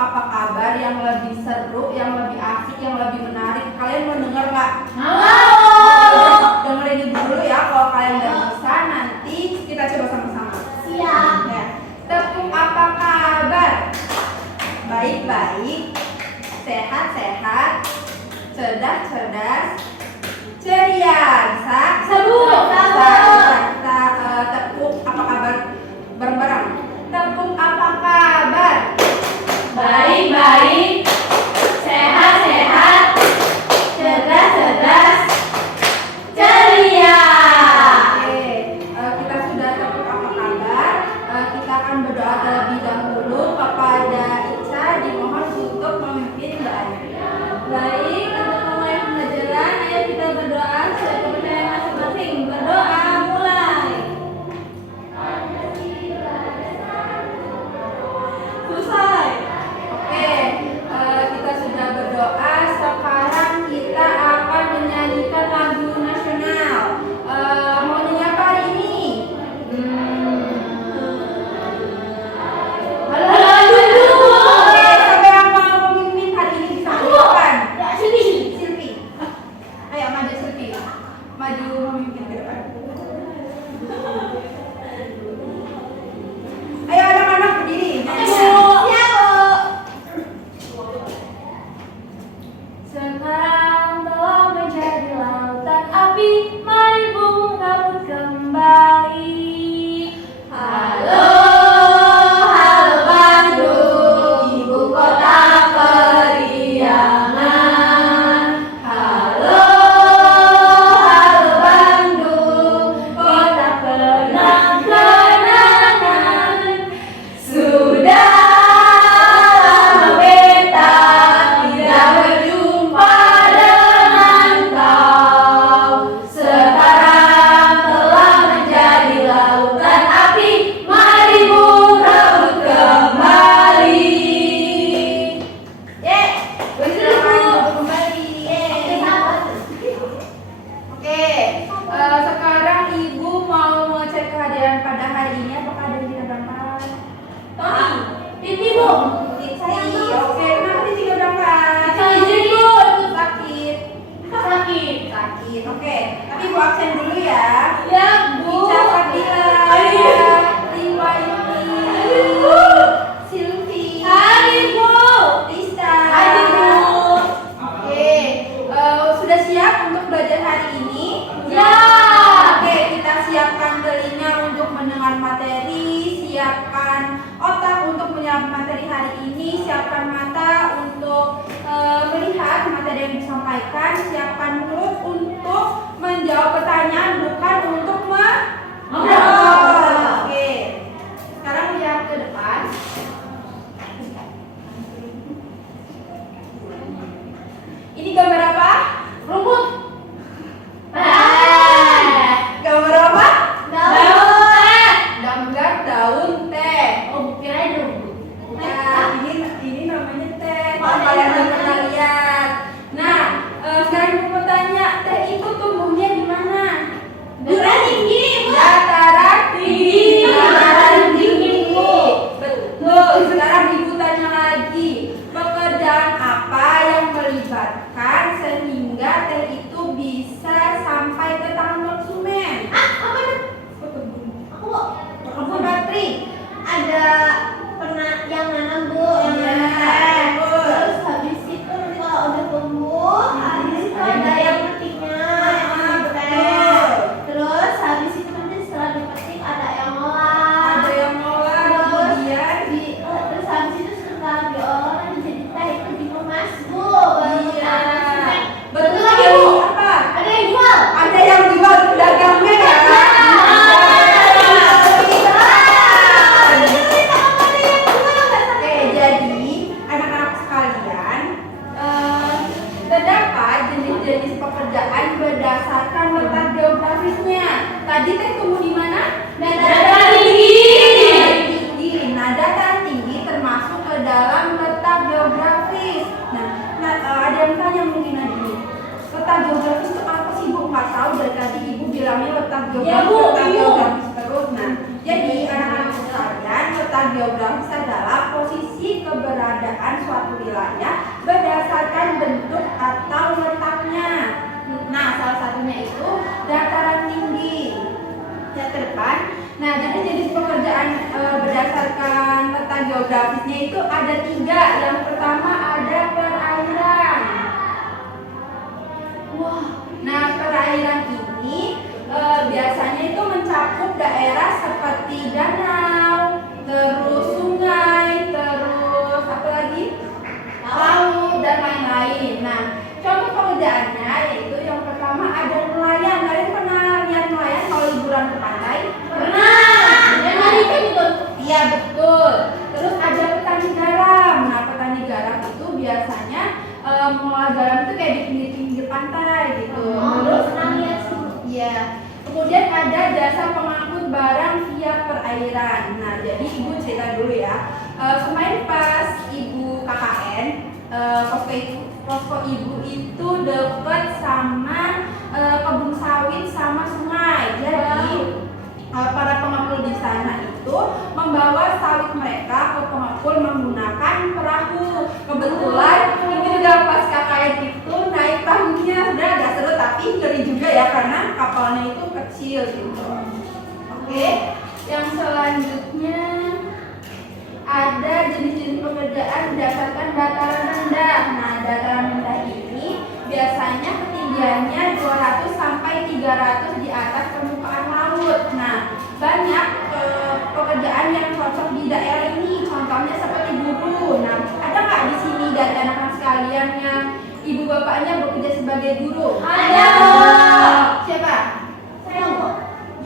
apa kabar yang lebih seru, yang lebih asik, yang lebih menarik. Kalian mau denger nggak? Mau. Dengerin dulu ya. Kalau kalian nggak bisa, nanti kita coba sama-sama. Siap. Ya. Tepuk apa kabar? Baik-baik, sehat-sehat, cerdas-cerdas, ceria. Bisa? Sebut. Kita tepuk apa kabar bareng-bareng. Tepuk apa kabar? Baik-baik, sehat-sehat, cerdas-cerdas, ceria. Oke, kita sudah tepuk apa kabar. Kita akan berdoa terlebih dahulu kepada Ica. Dimohon untuk memimpin doanya. Baik, untuk memulai pembelajaran, ayo kita berdoa sesuai kepercayaan masing-masing. Berdoa mulai. Selesai. Oke, kita sudah berdoa. Sekarang kita akan menyanyikan lagu nasional. Mau nyanyi apa hari ini? Halo, dulu. Oke, siapa yang mau memimpin hari ini bisa menunjukkan? Silvi. Ayo maju Silvi. Maju memimpin ke depan. Ayo anak-anak berdiri. Sekarang telah menjadi lautan api, mari bung kabut kembali. Halo, halo Bandung, ibu kota periangan. Halo, halo Bandung, kota kenang-kenangan. Sudah lama beta tidak berjumpa dengan kau. Sekarang telah menjadi lautan api, mari bung rebut kembali. Silakan kembali. Oke, sekarang ibu mau ngecek kehadiran pada hari ini. Apakah ada yang tidak berangkat? Ini bu. Titi. Oke, kenapa Titi nggak berangkat? Saya izin bu. Sakit. Sakit. Sakit. Oke, tapi ibu absen dulu ya. Ya bu. Ica Fadila. Ayo. Liwa Yuni. Bu. Silvi. Ayo bu. Lisa. Ayo bu. Oke, sudah siap untuk belajar hari ini? Ya. Oke, kita siapkan telinga untuk mendengar materi, siapkan otak untuk menyerap materi hari ini, siapkan mata untuk melihat materi yang disampaikan, siapkan mulut untuk menjawab pertanyaan, bukan untuk menjawab. Oke, sekarang lihat ke depan. Ini gambar apa? Rumput. Gambar apa? Daun. Gambar daun teh. Oh, kirain rumput. Nah, ini namanya teh. Kalau kalian belum pernah lihat. Nah, sekarang ibu mau tanya, teh itu tumbuhnya di mana? Dataran tinggi, Bu. Dataran tinggi. Dataran tinggi. Bu. Betul. Sekarang ibu tanya lagi, pekerjaan apa yang melibatkan sehingga teh itu bisa sampai ke tangan konsumen? Apa itu? Aku Bu. Kebun Batri. Ada pernah yang nanam Bu, yang Iya, nanam. betul. Terus habis itu nanti kalau udah tumbuh, habis itu ada yang petiknya, yang petik teh. betul. Terus habis itu nanti setelah dipetik ada yang ngolah. Ada yang ngolah, kemudian Terus habis itu setelah diolah nanti jadi teh itu dikemas Bu. Baru ke iya. tangan konsumen. Betul lagi ya, Bu. apa? Ada yang jual. Ada yang jual pedagangnya ya? Oke, jadi anak-anak sekalian, terdapat jenis-jenis pekerjaan berdasarkan letak geografisnya. Tadi teh tumbuh di mana? Dataran tinggi. Tinggi. Nah, dataran tinggi termasuk ke dalam letak geografis. Nah, ada yang tanya mungkin lagi, letak geografis itu apa sih Bu? Nggak tahu, dari tadi Ibu bilangnya letak geografis, Ya, Bu, letak iya. geografis terus. Nah, jadi anak-anak sekalian, letak geografis adalah posisi posisi keberadaan suatu wilayah berdasarkan bentuk atau letaknya. Nah, salah satunya itu dataran tinggi. Ya, ke depan. Nah, jadi jenis pekerjaan berdasarkan letak geografisnya itu ada 3. Yang pertama ada perairan. Wah, nah perairan ini biasanya itu mencakup daerah seperti danau, terus sungai, terus apa lagi? Laut dan lain-lain. Nah, contoh pekerjaannya yaitu yang pertama ada nelayan. Kalian pernah lihat nelayan kalau liburan ke pantai? Pernah. Dan hari kan itu. Iya, betul. Terus ada petani garam. Nah, petani garam itu biasanya mengolah garam itu kayak di pinggir-pinggir pantai gitu. Terus pernah lihat sih. Iya. Kemudian ada jasa pengangkut barang via perairan. Nah, jadi ibu cerita dulu ya. Kemarin pas ibu KKN, posko ibu itu dekat sama kebun sawit sama sungai. Jadi para pengepul di sana itu membawa sawit mereka ke pengepul menggunakan perahu. Kebetulan ini juga pas KKN itu naik perahunya udah agak seru tapi ngeri juga ya karena kapalnya itu kecil gitu. Oke, yang selanjutnya ada jenis-jenis pekerjaan berdasarkan dataran rendah. Nah, dataran rendah ini biasanya ketinggiannya 200 sampai 300 di atas permukaan laut. Nah, banyak pekerjaan yang cocok di daerah ini. Contohnya seperti guru. Nah, ada nggak di sini dari anak-anak sekalian yang ibu bapaknya bekerja sebagai guru? Ada. Siapa? Saya Bu.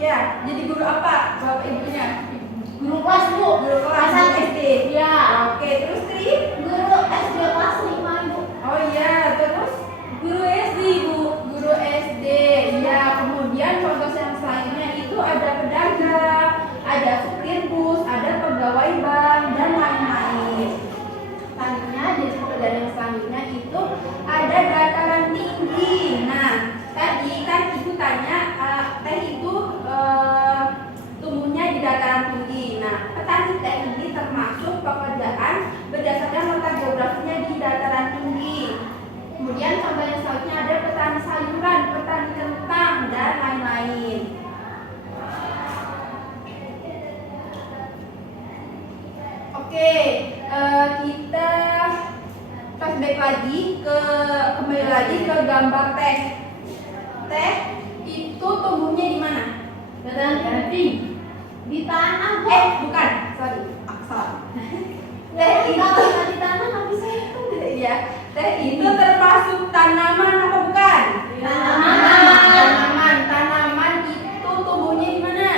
Ya, jadi guru apa bapak ibunya? Guru kelas Bu. Guru kelas Kelas SD. Ya. Oke, terus Tri? Guru SD kelas 5 Ibu. Oh iya, terus Guru SD Bu. guru SD. Ya, kemudian contoh yang selanjutnya itu ada pedagang, ada supir bus, ada pegawai bank dan lain-lain. Selanjutnya jenis pekerjaan yang selanjutnya itu ada dataran tinggi. Nah, tadi kan ibu tanya teh itu tumbuhnya di dataran tinggi. Nah, petani teh ini termasuk pekerjaan berdasarkan letak geografisnya di dataran tinggi. Kemudian contoh yang selanjutnya ada petani sayuran, petani kentang dan lain-lain. Oke, kita flashback lagi kembali lagi ke gambar teh. Teh itu tumbuhnya di mana? Dataran tinggi. Di tanah Bu. Bukan, sorry, salah. Teh Kalau itu, di tanah nggak bisa itu. ya, teh itu termasuk tanaman apa bukan? Tanaman. Tanaman itu tumbuhnya di mana?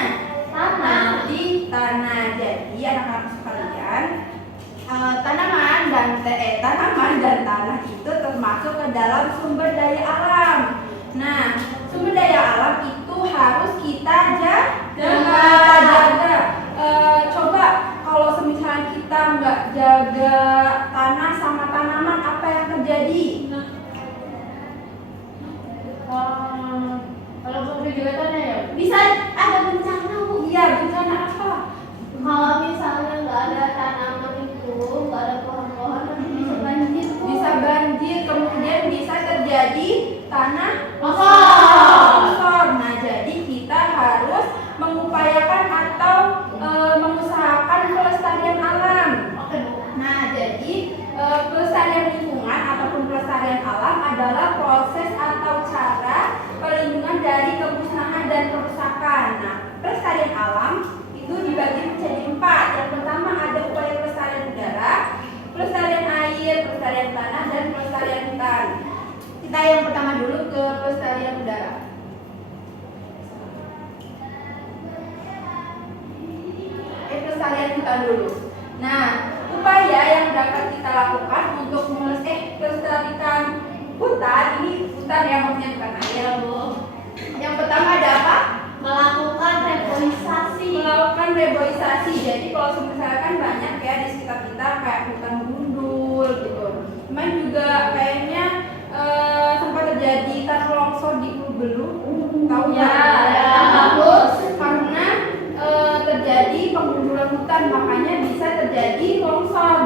Tanah. Di tanah. Jadi anak-anak sekalian, tanaman dan tanah itu termasuk ke dalam sumber daya alam. Nah, sumber daya alam itu harus kita jaga. Coba kalau misalnya kita nggak jaga tanah sama tanaman, apa yang terjadi? Kalau belum juga tanah ya bisa ada bencana Bu. Iya, bencana apa? Kalau misalnya nggak ada tanaman itu, nggak ada pohon-pohon, nanti bisa banjir Bu. Bisa banjir, kemudian bisa terjadi tanah longsor. Nah, jadi kita harus mengupayakan atau mengusahakan pelestarian alam. Oke Bu. Nah, jadi pelestarian lingkungan ataupun pelestarian alam adalah proses atau cara perlindungan dari kemusnahan dan kerusakan. Nah, pelestarian alam itu dibagi menjadi 4. Yang pertama ada upaya pelestarian udara, pelestarian air, pelestarian tanah, dan pelestarian hutan. Kita yang pertama dulu ke pelestarian udara. Pelestarian hutan dulu. Nah, upaya yang dapat kita lakukan untuk melestarikan hutan, ini hutan yang maksudnya bukan air, Bu. Yang pertama ada apa? Melakukan reboisasi. Melakukan reboisasi. Jadi kalau misalkan banyak ya di sekitar kita kayak hutan gundul gitu. Cuman juga kayaknya sempat terjadi tanah longsor di Belu. Tahu Ya, nggak? bagus. Karena terjadi penggundulan hutan, makanya bisa terjadi longsor.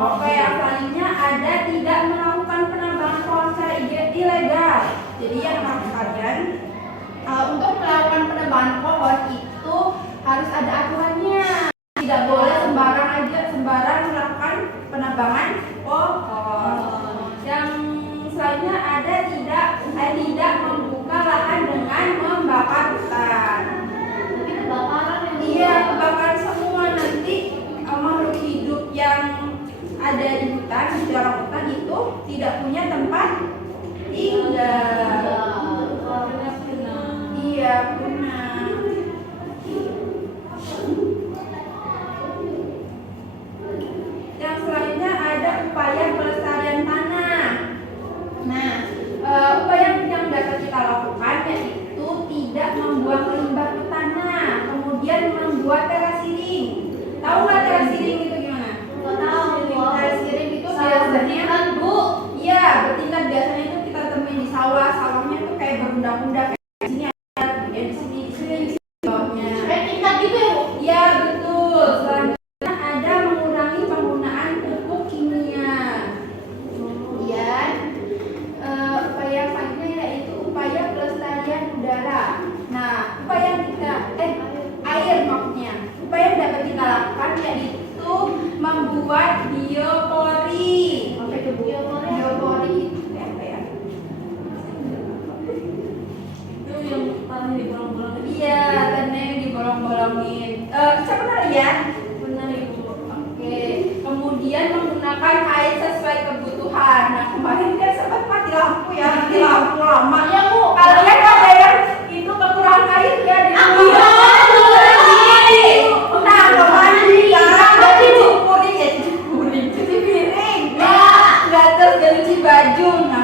Oke, yang selanjutnya ada tidak melakukan penambangan pohon secara ilegal. Jadi yang maksud kalian untuk melakukan penambangan pohon itu harus ada aturannya. Tidak boleh sembarang melakukan penambangan pohon. Yang selanjutnya ada tidak membuka lahan dengan membakar hutan. Tapi kebakaran ya. Iya, kebakaran semua nanti makhluk hidup yang ada di hutan, di dalam hutan itu tidak punya tempat tinggal. Iya, punah. Yang selanjutnya ada upaya pelestarian tanah. Nah, upaya yang dapat kita lakukan yaitu tidak membuang limbah ke tanah, kemudian membuat terasiring. Tahu nggak terasiring itu gimana? Nggak tahu. Terasiring itu biasanya Kan Bu? iya bertingkat, biasanya itu kita temui di sawah. Sawahnya tuh kayak berundak-undak kayak di sini ada, kemudian di sini bawahnya. Kayak tingkat gitu ya Bu? Iya betul. Selanjutnya ada mengurangi penggunaan pupuk kimia. Kemudian upaya selanjutnya yaitu upaya pelestarian udara. Nah, upaya yang kita air maksudnya. Upaya yang dapat kita lakukan yaitu membuat biopori. Apa itu Bu? Biopori itu apa ya? Itu yang tanah dibolong-bolongin. Iya, tanah yang dibolong-bolongin. Siapa benar ya? Benar Ibu. Oke. Kemudian menggunakan air sesuai kebutuhan. Nah, kemarin kan sempat mati lampu ya, mati lampu lama. Iya Bu. Kalian ada yang itu kekurangan air ya di Iya. Nah, kemarin kan berarti cuci piring. Nggak terus cuci baju. Nah,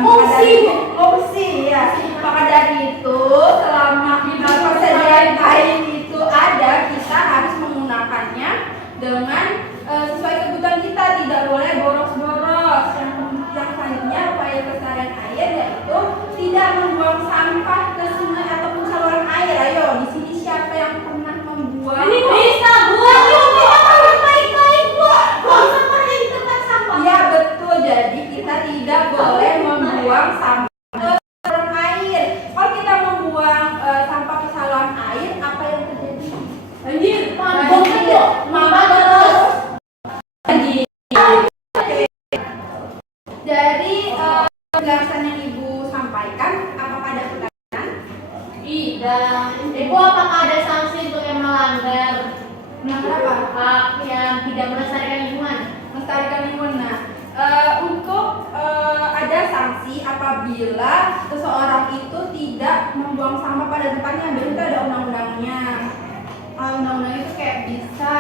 opsi ya. Maka dari itu selama persediaan air itu ada, kita harus menggunakannya dengan sesuai kebutuhan kita, tidak boleh boros-boros. Yang selanjutnya upaya pelestarian air yaitu tidak membuang sampah ke sungai ataupun saluran air. Ayo, di sini siapa yang pernah membuang? Ini bisa Bu. Kita harus baik-baik Bu. Buang sampahnya di tempat sampah. Iya betul. Jadi kita tidak boleh membuang sampah ke saluran air. Kalau kita membuang sampah ke saluran air, apa yang terjadi? Banjir. Banjir. Mama terus. Dari penjelasan yang Ibu sampaikan, apakah ada pertanyaan? Tidak. Ibu, apakah ada sanksi untuk yang melanggar Melanggar apa? hak yang tidak melestarikan lingkungan? Melestarikan lingkungan. Nah, untuk ada sanksi apabila seseorang itu tidak membuang sampah pada tempatnya. Biasanya ada undang-undangnya. Undang-undang itu kayak bisa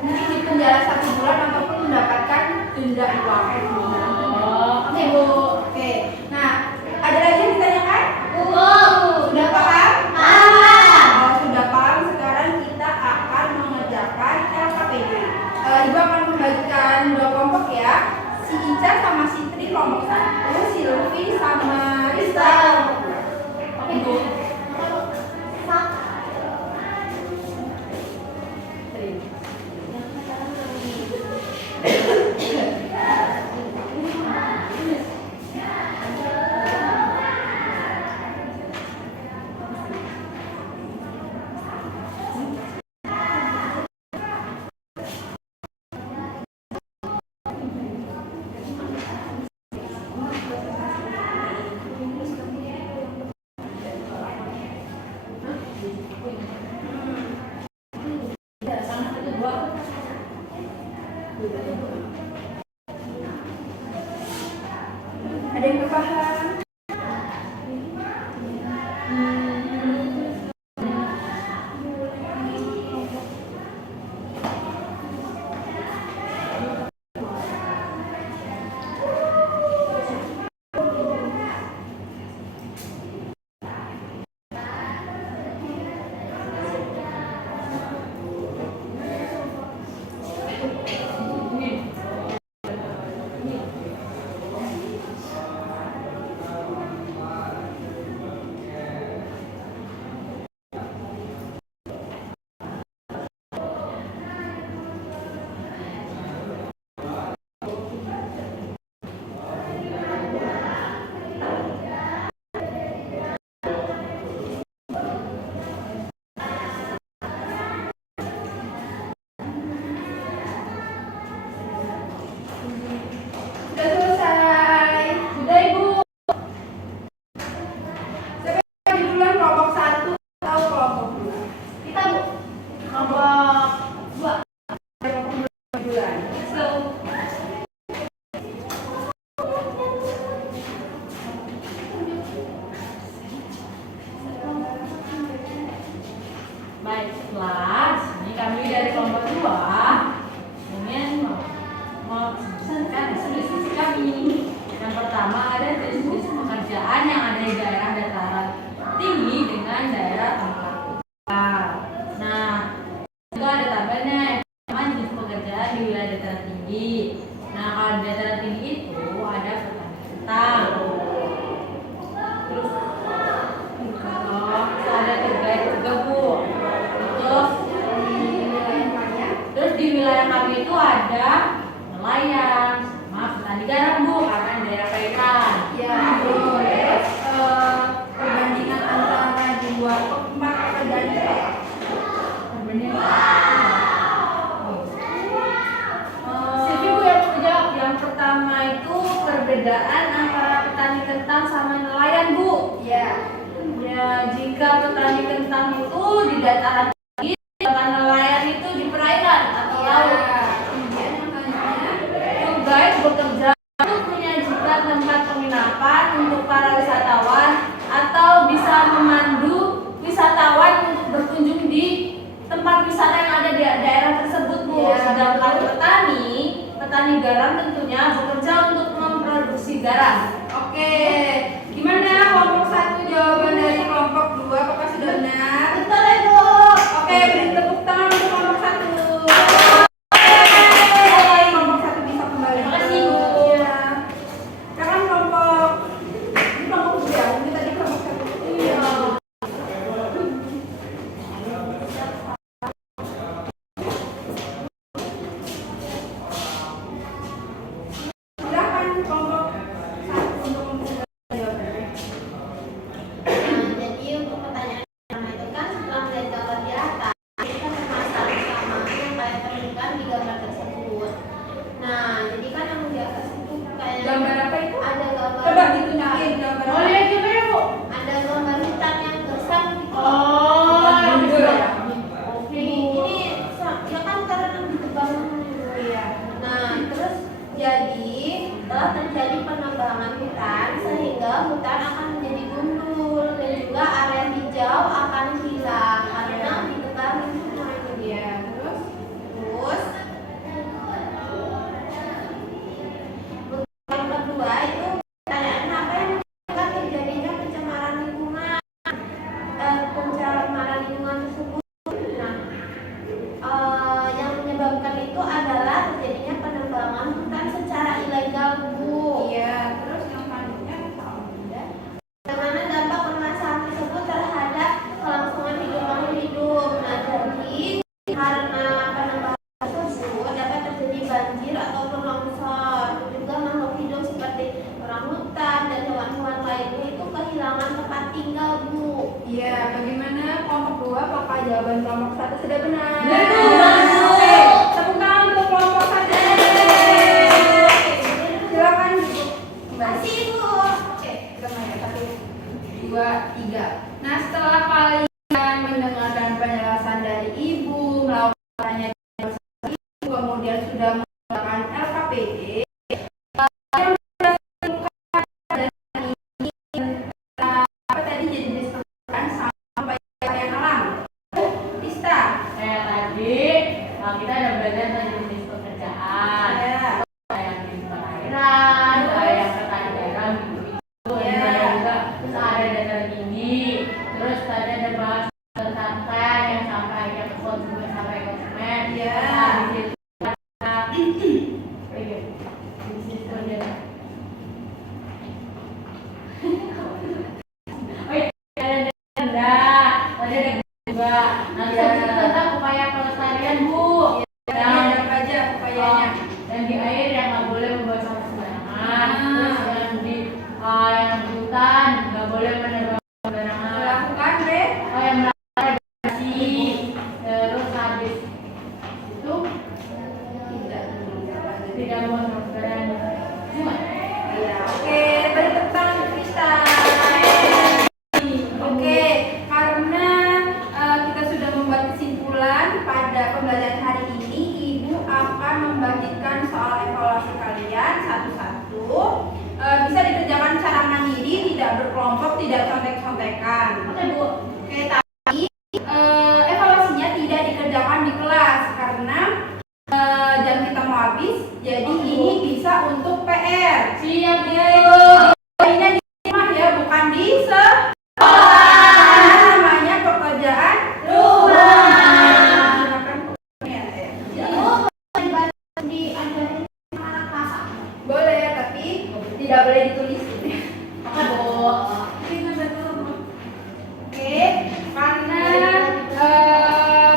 mungkin dipenjara 1 bulan ataupun mendapatkan denda uang. Oke Bu. Oke. Nah, ada lagi yang ditanyakan? Sudah paham? Oh, sudah paham. Sekarang kita akan mengerjakan LKPD. Ibu akan membagikan 2 kelompok ya. Si Ica sama si Tri kelompok 1, si Luffy sama Rista. Oke Bu. Ada yang berpaham? kentang sama nelayan, Bu. Ya. Ya, jika petani kentang itu di dataran tinggi, sedangkan nelayan itu di perairan atau laut. Kemudian yang selanjutnya, Tour guide bekerja untuk menyajikan tempat penginapan untuk para wisatawan atau bisa memandu wisatawan untuk berkunjung di tempat wisata yang ada di daerah tersebut, Bu. Ya, Sedangkan betul. petani garam tentunya bekerja untuk memproduksi garam. Oke, gimana kelompok 1 jawaban dari kelompok 2? Apakah sudah benar? Betul ya, Bu. Oke, beri tepuk tangan untuk kelompok 1. Kelompok 1 bisa kembali. Terima kasih, Bu. Iya. Sekarang kelompok ini kelompok 2 ya, mungkin tadi kelompok 1. Iya. Silakan kelompok 1 untuk membuka jawabannya. Jadi untuk pertanyaan pertama itu kan setelah melihat gambar di atas, kita memasang sama yang kalian temukan di gambar tersebut. Nah, jadi kan yang di atas itu kayak Gambar apa itu? ada gambar Coba ditunjukin gambar Oh, apa? lihat juga ya, Bu. ada gambar hutan yang gersang gitu. Oh, yang gitu ya. Oke, ini ya kan karena ditebang dulu ya. Nah, terus jadi telah terjadi penebangan hutan sehingga hutan akan menjadi gundul dan juga area hijau akan hilang karena ditebangin semua itu dia. Terus yang kedua itu pertanyaan apa yang menyebabkan terjadinya pencemaran lingkungan tersebut. Nah, yang menyebabkan itu adalah terjadinya penebangan hutan secara ilegal, Bu. Iya, terus yang selanjutnya soal benda. Bagaimana dampak permasalahan tersebut terhadap kelangsungan hidup makhluk hidup? Nah, jadi karena penebangan tersebut dapat terjadi banjir ataupun longsor. Juga makhluk hidup seperti orangutan dan hewan-hewan lainnya itu kehilangan tempat tinggal, Bu. Iya, bagaimana kelompok 2? Apakah jawaban kelompok 1 sudah benar? Benar. Oke, tepuk tangan untuk kelompok 1. Silakan duduk kembali. Masih, Bu. Oke, kita mulai 1, 2, 3. Nah, setelah kalian mendengarkan penjelasan dari Ibu, melakukan pertanyaan Ibu, kemudian sudah menggunakan LKPD, kalian sudah menemukan dari ini apa tadi jadi disebutkan sampai yang alam. Tista. Kayak tadi, kita ada belajar tentang jenis pekerjaan. Ya. Kayak di perairan, kayak petani garam gitu. Iya. Juga terus ada dataran tinggi, terus tadi ada bahas tentang yang sampai ke konsumen sampai konsumen. Iya. Nah, di situ ada di situ ada oh iya, ada tadi ada juga. Nah, Iya. itu tentang upaya pelestarian, Bu. Dan apa aja upayanya? Dan di air yang nggak boleh membuat sampah sembarangan. Ah. Terus yang di hutan nggak boleh menebang sembarangan. Melakukan Yang melakukan regenerasi. Terus habis itu tidak mengeluarkan sungai. Ya, oke, beri tepuk tangan untuk Krista. Oke, karena kita sudah membuat kesimpulan pada pembelajaran hari ini, Ibu akan membagikan soal evaluasi kalian satu-satu. Bisa dikerjakan secara mandiri, tidak berkelompok, tidak contek-contekan. Oke, Bu. Oke, tapi evaluasinya tidak dikerjakan di kelas karena jam kita mau habis. Jadi ini bisa untuk PR. Siap, Iya, Bu. ini di rumah ya, bukan di sekolah. Namanya pekerjaan rumah. Silakan ya. Diajarin sama anak kakak. Boleh, tapi tidak boleh ditulis. Oke, Bu. Oke, karena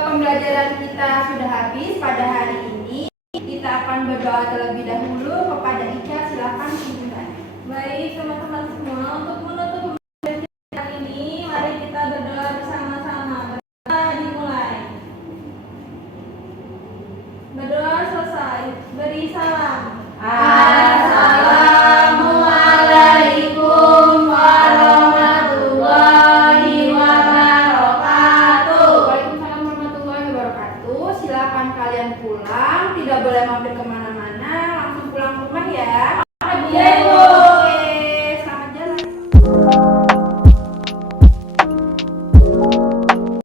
pembelajaran kita sudah habis pada hari ini, kita akan berdoa terlebih dahulu kepada Ica. Silakan pimpinannya. Baik, teman-teman semua, untuk menutup pembelajaran kita ini, mari kita berdoa bersama-sama. Berdoa dimulai. Berdoa selesai. Beri salam. Assalamualaikum kalian pulang, tidak boleh mampir kemana-mana, langsung pulang ke rumah ya.